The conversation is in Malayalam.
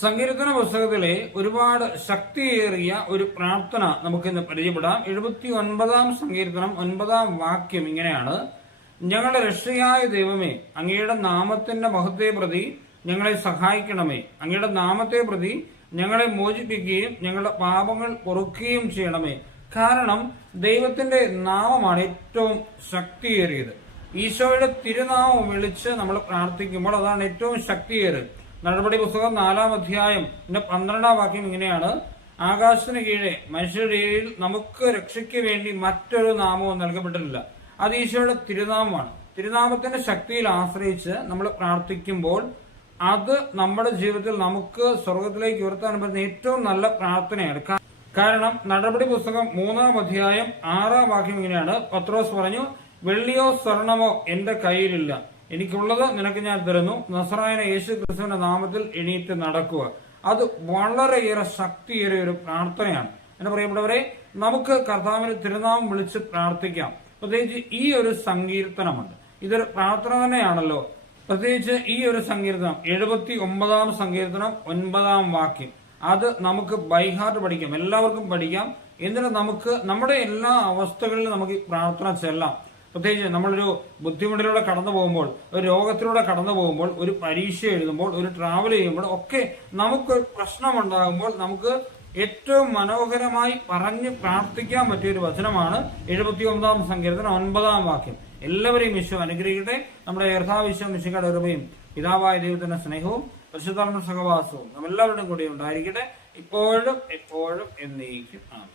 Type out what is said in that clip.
സങ്കീർത്തന പുസ്തകത്തിലെ ഒരുപാട് ശക്തിയേറിയ ഒരു പ്രാർത്ഥന നമുക്കിന്ന് പരിചയപ്പെടാം. 79-ാം സങ്കീർത്തനം 9-ാം വാക്യം ഇങ്ങനെയാണ്: ഞങ്ങളുടെ രക്ഷയായ ദൈവമേ, അങ്ങയുടെ നാമത്തിന്റെ മഹത്വത്തെ പ്രതി ഞങ്ങളെ സഹായിക്കണമേ. അങ്ങയുടെ നാമത്തെ പ്രതി ഞങ്ങളെ മോചിപ്പിക്കുകയും ഞങ്ങളുടെ പാപങ്ങൾ പൊറുക്കുകയും ചെയ്യണമേ. കാരണം ദൈവത്തിന്റെ നാമമാണ് ഏറ്റവും ശക്തിയേറിയത്. ഈശോയുടെ തിരുനാമം വിളിച്ച് നമ്മൾ പ്രാർത്ഥിക്കുമ്പോൾ അതാണ് ഏറ്റവും ശക്തിയേറിയത്. നടപടി പുസ്തകം 4-ാം അധ്യായം 12-ാം വാക്യം ഇങ്ങനെയാണ്: ആകാശത്തിന് കീഴെ മനുഷ്യരുടെ ഇടയിൽ നമുക്ക് രക്ഷയ്ക്ക് വേണ്ടി മറ്റൊരു നാമവും നൽകപ്പെട്ടിട്ടില്ല. അത് ഈശോയുടെ തിരുനാമമാണ്. തിരുനാമത്തിന്റെ ശക്തിയിൽ ആശ്രയിച്ച് നമ്മൾ പ്രാർത്ഥിക്കുമ്പോൾ അത് നമ്മുടെ ജീവിതത്തിൽ നമുക്ക് സ്വർഗത്തിലേക്ക് ഉയർത്താൻ പറ്റുന്ന ഏറ്റവും നല്ല പ്രാർത്ഥനയാണ്. കാരണം നടപടി പുസ്തകം 3-ാം അധ്യായം 6-ാം വാക്യം ഇങ്ങനെയാണ്: പത്രോസ് പറഞ്ഞു, വെള്ളിയോ സ്വർണമോ എന്റെ കയ്യിലില്ല, എനിക്കുള്ളത് നിനക്ക് ഞാൻ തരുന്നു. നസറായനായ യേശു ക്രിസ്തുവിന്റെ നാമത്തിൽ എണീറ്റ് നടക്കുക. അത് വളരെയേറെ ശക്തിയേറിയ ഒരു പ്രാർത്ഥനയാണ്. എന്നെ പ്രിയപ്പെട്ടവരെ, നമുക്ക് കർത്താവിന് തിരുനാമം വിളിച്ച് പ്രാർത്ഥിക്കാം. പ്രത്യേകിച്ച് ഈ ഒരു സങ്കീർത്തനമുണ്ട്, ഇതൊരു പ്രാർത്ഥന തന്നെയാണല്ലോ. പ്രത്യേകിച്ച് ഈ ഒരു സങ്കീർത്തനം 79-ാം സങ്കീർത്തനം 9-ാം വാക്യം, അത് നമുക്ക് ബൈഹാർട്ട് പഠിക്കാം, എല്ലാവർക്കും പഠിക്കാം. എന്നിട്ട് നമുക്ക് നമ്മുടെ എല്ലാ അവസ്ഥകളിലും നമുക്ക് ഈ പ്രാർത്ഥന ചെല്ലാം. പ്രത്യേകിച്ച് നമ്മളൊരു ബുദ്ധിമുട്ടിലൂടെ കടന്നു പോകുമ്പോൾ, ഒരു രോഗത്തിലൂടെ കടന്നു പോകുമ്പോൾ, ഒരു പരീക്ഷ എഴുതുമ്പോൾ, ഒരു ട്രാവൽ ചെയ്യുമ്പോൾ ഒക്കെ നമുക്ക് പ്രശ്നമുണ്ടാകുമ്പോൾ നമുക്ക് ഏറ്റവും മനോഹരമായി പറഞ്ഞ് പ്രാർത്ഥിക്കാൻ പറ്റിയ ഒരു വചനമാണ് 79-ാം സങ്കീർത്തനം 9-ാം വാക്യം. എല്ലാവരെയും ഈശോ അനുഗ്രഹിക്കട്ടെ. നമ്മുടെ യഥാവിശ്വം മിശിഹായുടെ കൃപയും പിതാവായ ദൈവത്തിന്റെ സ്നേഹവും പരിശുദ്ധാത്മ സഹവാസവും നമ്മളെല്ലാവരുടെയും കൂടി ഉണ്ടായിരിക്കട്ടെ, ഇപ്പോഴും എപ്പോഴും എന്നേക്കും. ആമേൻ.